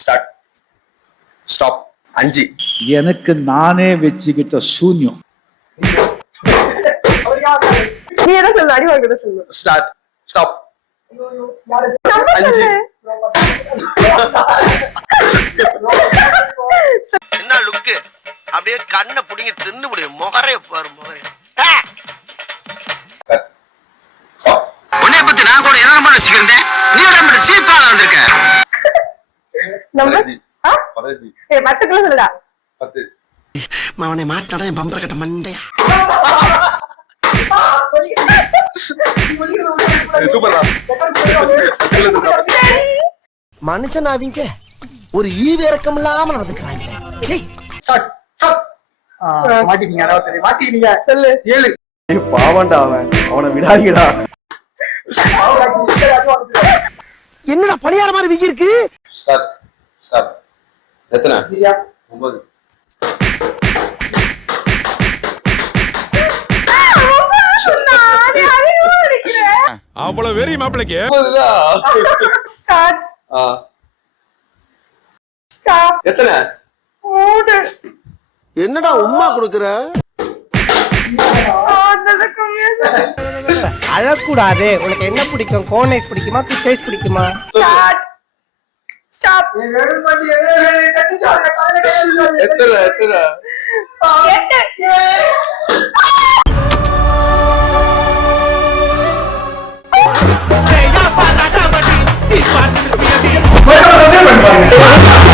Start. Stop. 5. எனக்கு நானே வச்சுக்கிட்ட சூன்யம். நீ என்ன சொல்ல? அடி வாங்குறத சொல்லு. ஸ்டார்ட். ஸ்டாப். 5. என்ன லுக்கு? அப்படியே கண்ணை புடிங்க தின்னு முடியும். முகரைய பாரு முகரைய. உன்னை பத்தி நான் கூட என்ன பண்ண சிக்கிறேன். நீ உடம்பு சீப்பால வந்திருக்க. நம்பர் 15. ஏய் 10 கிலோ சொல்லுடா. 10. அவனை மாட்டாடா என் பம்பர கட்ட மண்டையா. சூப்பரா. மனுஷன் அவங்க ஒரு ஈவு இறக்கம் இல்லாம நடந்துக்கிறாங்க. ஸ்டார்ட். ஸ்டாப். மாட்டிட்டீங்க. அதாவது மாட்டிட்டீங்க. சொல்லு. 7. பாவண்டா அவனை விடாதீங்கடா. என்னடா பணியார மாதிரி விக்கி இருக்கு. ஸ்டார்ட். ஸ்டாப். எத்தனை? 9. அவ்வளவு வெறி மாப்பிளைக்கு. ஸ்டார்ட். ஸ்டாப். எத்தனை? 3. என்னடா உம்மா குடுக்குற? அழக்கூடாது. உனக்கு என்ன பிடிக்கும்? கோனைஸ் பிடிக்குமா? பிச்சைஸ் பிடிக்குமா? ஸ்டார்ட். ஸ்டாப். எத்தனை? எத்தனை? 8.